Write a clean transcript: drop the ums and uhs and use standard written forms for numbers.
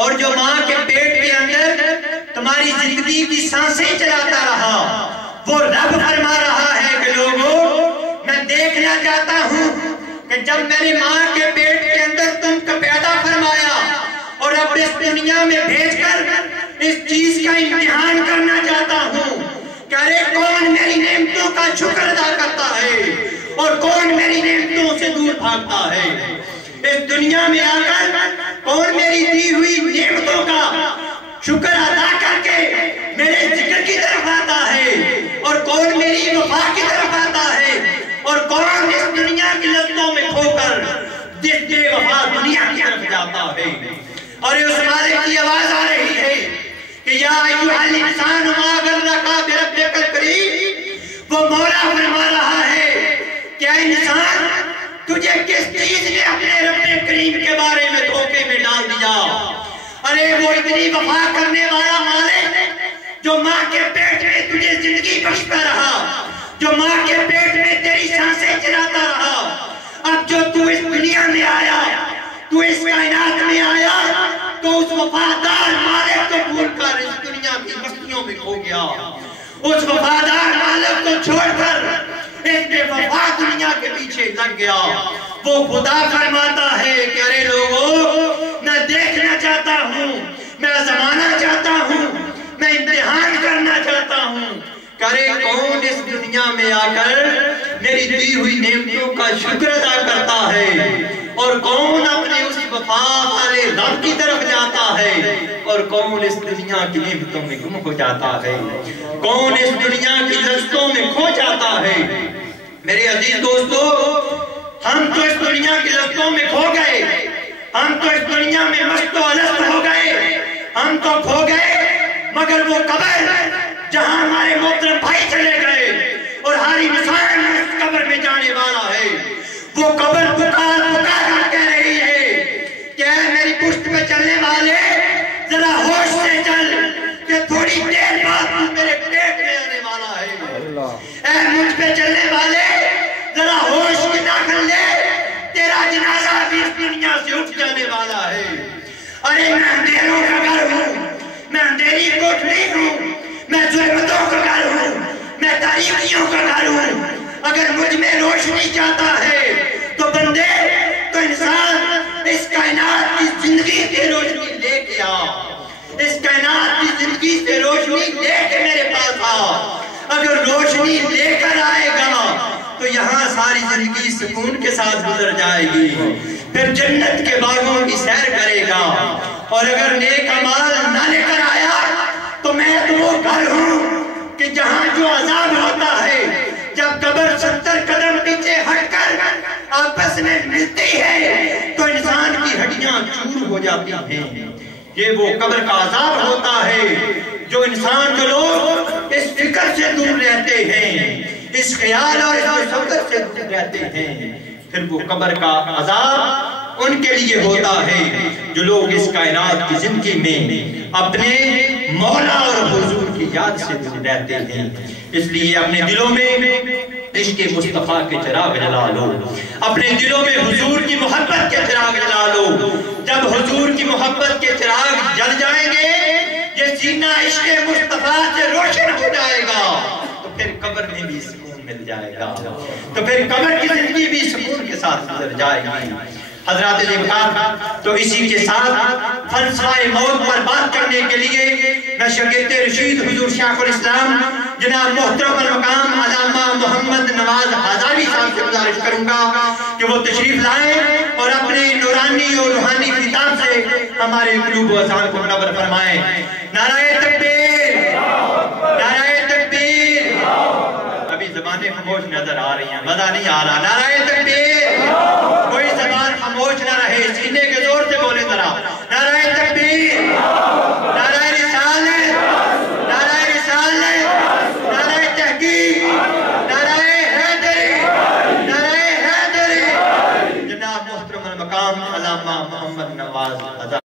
اور جو ماں کے پیٹ کے اندر تمہاری زندگی کی سانسیں چلاتا رہا، وہ رب فرما رہا ہے کہ لوگوں میں دیکھنا چاہتا ہوں کہ جب میں نے ماں کے پیٹ کے اندر تم کو پیدا فرمایا اور اب اس دنیا میں بھیج کر اس چیز کا امتحان کرنا چاہتا ہوں کہ ارے کون میری نعمتوں کا شکر ادا کرتا ہے اور کون میری نعمتوں سے دور بھاگتا ہے۔ اس دنیا میں آ کر کون میری دی ہوئی نعمتوں کا شکر ادا کر کے میرے ذکر کی طرف آتا ہے اور کون میری وفا کی طرف آتا ہے اور کون اس دنیا کی لذتوں میں کھو کر جس بے وفا دنیا کی طرف جاتا ہے۔ اور اس مالک کی آواز آ رہی ہے کہ یا ایھا الانسان ما غرک بربک الکریم، وہ مولا فرما رہا ہے کہ اے انسان تجھے کس چیز نے اپنے رب کریم کے بارے میں دھوکے میں ڈال دیا؟ ارے وہ اتنی وفا کرنے والا مالک جو ماں کے پیٹ میں تجھے زندگی بخشتا رہا، جو ماں کے پیٹ میں تیری سانسیں چلاتا رہا، اب جو تو اس دنیا میں آیا، تو اس کائنات میں آیا، تو اس وفادار مالک کو بھول کر اس دنیا کی مستیوں میں کھو گیا، اس وفادار مالک کو چھوڑ کر اس بے وفا دنیا کے پیچھے لگ گیا۔ وہ خدا فرماتا ہے کہ ارے لوگوں میں دیکھنا چاہتا ہوں، میں آزمانا چاہتا ہوں، میں امتحان کرنا چاہتا ہوں کہ ارے کون اس دنیا میں آ کر میری دی ہوئی نعمتوں کا شکر ادا کرتا ہے اور کون اپنے اس وفا والے رب کی طرف جاتا ہے اور کون اس دنیا کی نعمتوں میں گم ہو جاتا ہے، کون اس دنیا کی لذتوں میں کھو جاتا ہے۔ میرے عزیز دوستو، ہم تو اس دنیا کی لذتوں میں کھو گئے، ہم تو اس دنیا میں مست و الست ہو گئے، ہم تو کھو گئے، مگر وہ قبر جہاں ہمارے محترم بھائی چلے گئے اور ہر انسان اس قبر میں جانے والا ہے، وہ قبر پکار پکار کہہ رہی ہے کہ اے میری پشت پہ چلنے والے ذرا ہوش سے چل کہ تھوڑی دیر بعد تو میرے پیٹ میں آنے والا ہے۔ اے مجھ پہ چلنے والے ذرا ہوش کی داخل لے، تیرا جنازہ بھی اس دنیا سے اٹھ جانے والا ہے۔ ارے میں اندھیروں کا گھر ہوں، میں اندھیری کوٹھری ہوں، میں ظلمتوں کا گھر ہوں، میں تاریکیوں کا گھر ہوں۔ اگر مجھ میں روشنی چاہتا ہے تو بندے، تو انسان اس کائنات کی زندگی سے روشنی لے کے آ، اس کائنات کی زندگی سے روشنی لے کے میرے پاس آ۔ اگر روشنی لے کر آئے گا تو یہاں ساری زندگی سکون کے ساتھ گزر جائے گی، پھر جنت کے باغوں کی سیر کرے گا۔ اور اگر نیک اعمال نہ لے کر آیا تو میں تو وہ گھر ہوں کہ جہاں جو عذاب ہوتا ہے جب قبر 70 قدم پیچھے ہٹ کر آپس میں ملتی ہے تو انسان کی ہڈیاں چور ہو جاتی ہیں۔ یہ وہ قبر کا عذاب ہوتا ہے جو انسان، جو لوگ اس فکر سے دور رہتے ہیں، اس خیال اور اس فکر سے دور رہتے ہیں، پھر وہ قبر کا عذاب ان کے لیے ہوتا ہے جو لوگ اس کائنات کی زندگی میں اپنے مولا اور حضور کی یاد سے دور رہتے ہیں۔ اس لیے اپنے دلوں میں عشق مصطفیٰ کے چراغ جلا لو، اپنے دلوں میں حضور کی محبت کے چراغ جلا لو۔ جب حضور کی محبت کے چراغ جل جائیں گے، یہ سینہ عشق مصطفیٰ سے روشن ہو جائے گا، تو پھر قبر میں بھی سکون مل جائے گا، تو پھر قبر کی زندگی بھی سکون کے ساتھ گزر جائے گی۔ حضرات لیکار، تو اسی کے ساتھ فلسفہ موت پر بات کرنے کے لیے میں شاگرد رشید حضور شیخ الاسلام جناب محترم المقام علامہ محمد نواز ہزاروی صاحب سے گزارش کروں گا کہ وہ تشریف لائیں اور اپنے نورانی اور روحانی خطاب سے ہمارے قلوب و اذہان کو منور فرمائیں۔ نعرہ تکبیر، نعرہ تکبیر۔ ابھی زبانیں خاموش نظر آ رہی ہیں، مزہ نہیں آ رہا۔ نعرہ تکبیر، کوئی زبان خاموش نہ رہے، سینے کے زور سے بولے ذرا۔ نعرہ تکبیر۔